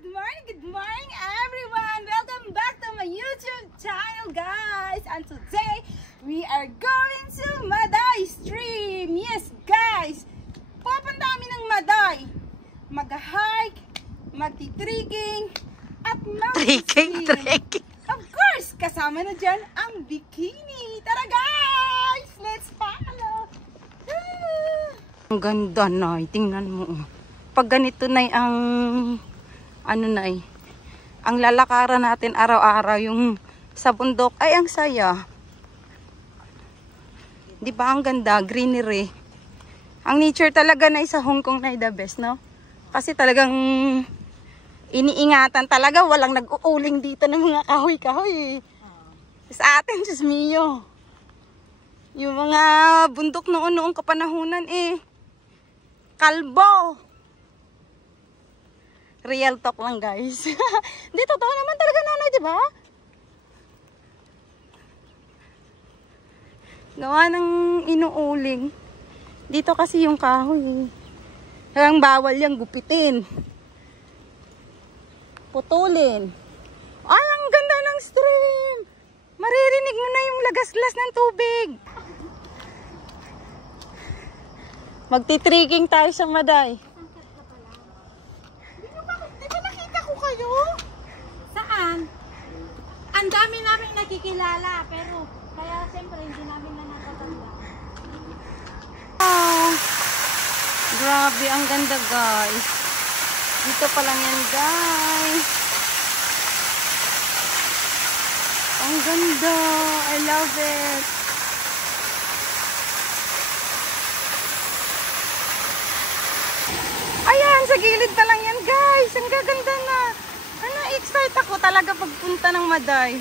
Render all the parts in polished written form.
good morning everyone! Welcome back to my YouTube channel guys! And today, we are going to Maday Stream! Yes guys! Pupunta kami ng Maday! Mag-hike, magti-trekking, at mag-swim! Trekking! Of course, kasama na dyan ang bikini! Tara guys! Let's follow! Ang ganda na, tingnan mo. Pag ganito na ang ano na ang lalakaran natin araw-araw yung sa bundok ay ang saya. 'Di ba ang ganda, greenery. Ang nature talaga na sa Hong Kong na the best, no? Kasi talagang iniingatan talaga, walang nag-uuling dito ng mga kahoy-kahoy. Sa atin, Diyos mio. Yung mga bundok noon kapanahunan kalbo. Real talk lang guys. Hindi, totoo naman talaga nanay, di ba? Gawa ng inuuling. Dito kasi yung kahoy. Hanggang bawal yung gupitin. Putulin. Ay, ang ganda ng stream. Maririnig mo na yung lagaslas ng tubig. Magti-trekking tayo sa Maday. Saan? Ang dami namin nakikilala, pero kaya siyempre hindi namin na natatanda. Oh, grabe, ang ganda guys. Dito pa lang yan guys. Ang ganda. I love it. Ayan, sa gilid pa lang yan guys. Ang gaganda na. Na-excite ako talaga pagpunta ng Maday.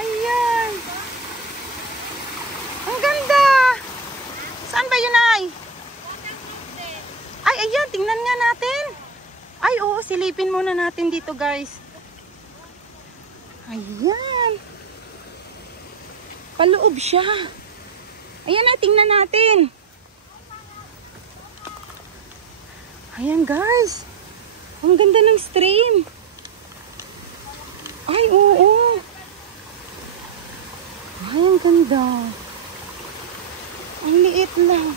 Ayan. Ang ganda. Saan ba yun ay? Ay, ayan. Tingnan nga natin. Ay, oo. Silipin muna natin dito guys. Ayan. Paloob siya. Ayan na. Tingnan natin. Ayan guys. Ang ganda ng stream. Ay, oo. Ay, ang ganda. Ang liit lang.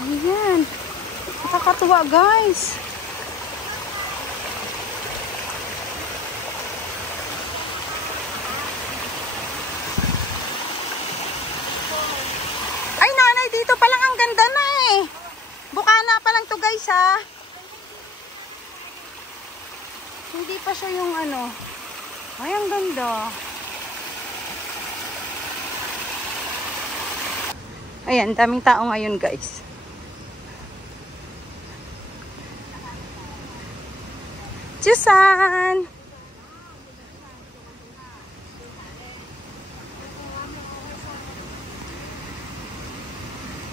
Ayan. Nakakatuwa, guys. Ay, nanay, dito pa lang ang ganda na Bukana pa lang to guys ha. Hindi pa siya yung ano. Ay, ang ganda. Ayan, daming tao ngayon guys. Tsusan!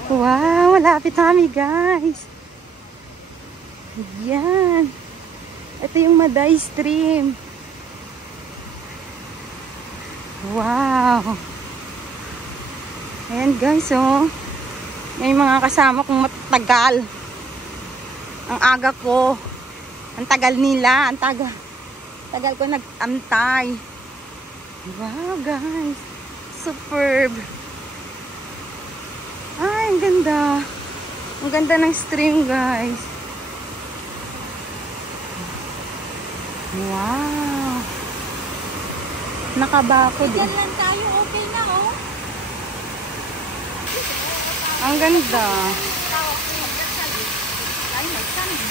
Wow, malapit kami guys. Ayan. Ito yung Maday Stream. Wow. Ayan guys, oh. May mga kasama kong matagal. Ang aga ko. Ang tagal nila. Ang tagal ko nag-antay. Wow guys. Superb. Ay, ang ganda. Ang ganda ng stream, guys. Wow. Nakabakod. Diyan lang tayo, okay na, oh. Ang ganda. Ay, may kanin.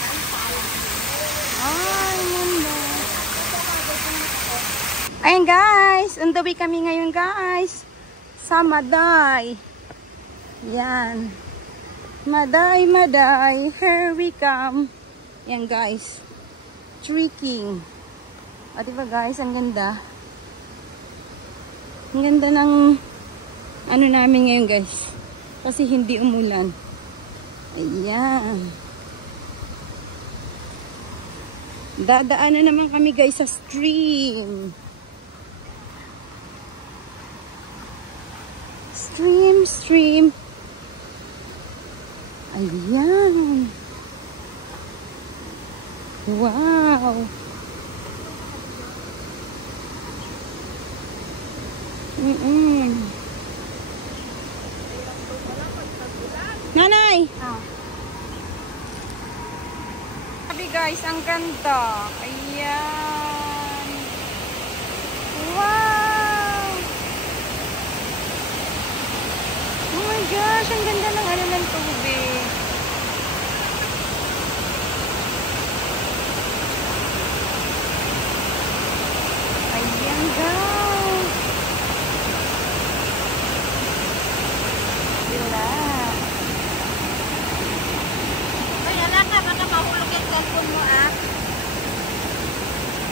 Ay, ganda. Ayan, guys. On the way kami ngayon, guys. Sa Maday. Yan. Maday, Maday. Here we come. Yan guys. Trekking. O diba guys, ang ganda. Ang ganda ng ano namin ngayon guys. Kasi hindi umulan. Ayan. Dadaanan naman kami guys sa stream. Stream. Ayan. Wow. Nanay! Sabi guys, ang ganda. Ayan. Wow! Oh my gosh, ang ganda ng ano ng tubig. Ayan guys. Relax. Kaya lang ka, baka mahulog yung cellphone mo ah.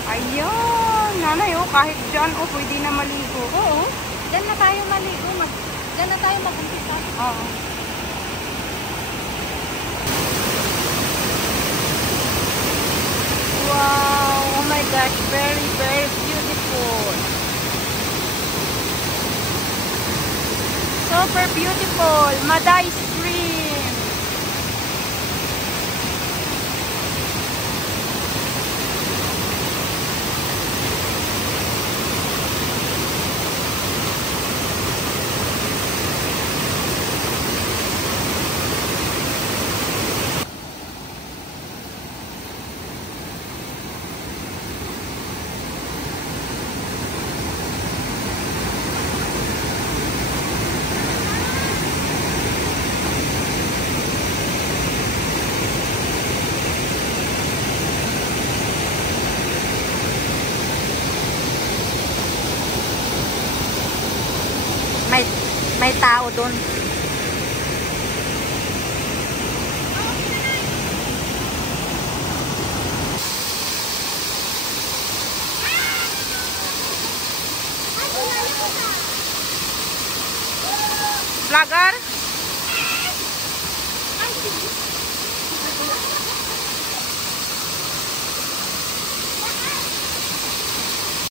Ayun. Nanay, oh, kahit dyan, oh, pwede na maligo. Oo, dyan na tayo maligo. Dyan na tayo mag-umpisa. Oo. Wow, oh my gosh, very, very beautiful. Super beautiful, Maday Stream. May tao doon. Vlogger?